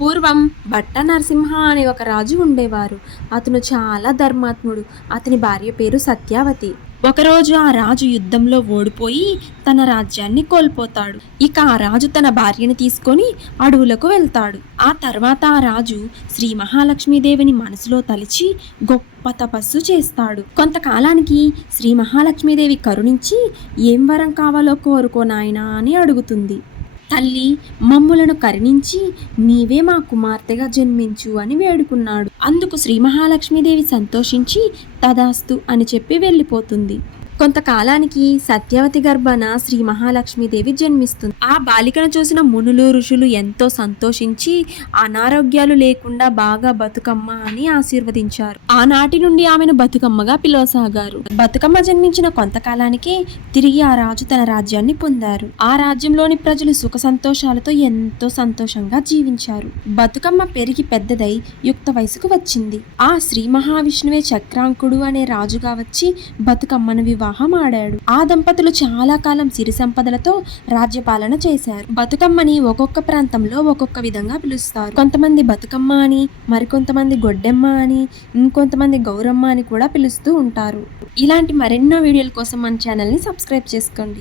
పూర్వం భట్ట నరసింహ అనే ఒక రాజు ఉండేవారు. అతను చాలా ధర్మాత్ముడు. అతని భార్య పేరు సత్యావతి. ఒకరోజు ఆ రాజు యుద్ధంలో ఓడిపోయి తన రాజ్యాన్ని కోల్పోతాడు. ఇక ఆ రాజు తన భార్యని తీసుకొని అడవులకు వెళ్తాడు. ఆ తర్వాత ఆ రాజు శ్రీ మహాలక్ష్మీదేవిని మనసులో తలిచి గొప్ప తపస్సు చేస్తాడు. కొంతకాలానికి శ్రీ మహాలక్ష్మీదేవి కరుణించి ఏం వరం కావాలో కోరుకో నాయనా అని అడుగుతుంది. తల్లి మమ్ములను కరుణించి నీవే మా కుమార్తెగా జన్మించు అని వేడుకున్నాడు. అందుకు శ్రీ మహాలక్ష్మీదేవి సంతోషించి తదాస్తు అని చెప్పి వెళ్ళిపోతుంది. కొంతకాలానికి సత్యవతి గర్భాన శ్రీ మహాలక్ష్మీదేవి జన్మిస్తుంది. ఆ బాలికను చూసిన మునులు ఋషులు ఎంతో సంతోషించి అనారోగ్యాలు లేకుండా బాగా బతుకమ్మ అని ఆశీర్వదించారు. ఆనాటి నుండి ఆమెను బతుకమ్మగా పిలవసాగారు. బతుకమ్మ జన్మించిన కొంతకాలానికే తిరిగి ఆ రాజు తన రాజ్యాన్ని పొందారు. ఆ రాజ్యంలోని ప్రజలు సుఖ సంతోషాలతో ఎంతో సంతోషంగా జీవించారు. బతుకమ్మ పెరిగి పెద్దదై యుక్త వయసుకు వచ్చింది. ఆ శ్రీ మహావిష్ణువే చక్రాంకుడు అనే రాజుగా వచ్చి బతుకమ్మను వివాహం ఆడాడు. ఆ దంపతులు చాలా కాలం సిరి సంపదలతో రాజ్యపాలన చేశారు. బతుకమ్మని ఒక్కొక్క ప్రాంతంలో ఒక్కొక్క విధంగా పిలుస్తారు. కొంతమంది బతుకమ్మ అని, మరికొంతమంది గొడ్డెమ్మ అని, ఇంకొంతమంది గౌరమ్మ అని కూడా పిలుస్తూ ఉంటారు. ఇలాంటి మరెన్నో వీడియోల కోసం మన ఛానల్ని సబ్స్క్రైబ్ చేసుకోండి.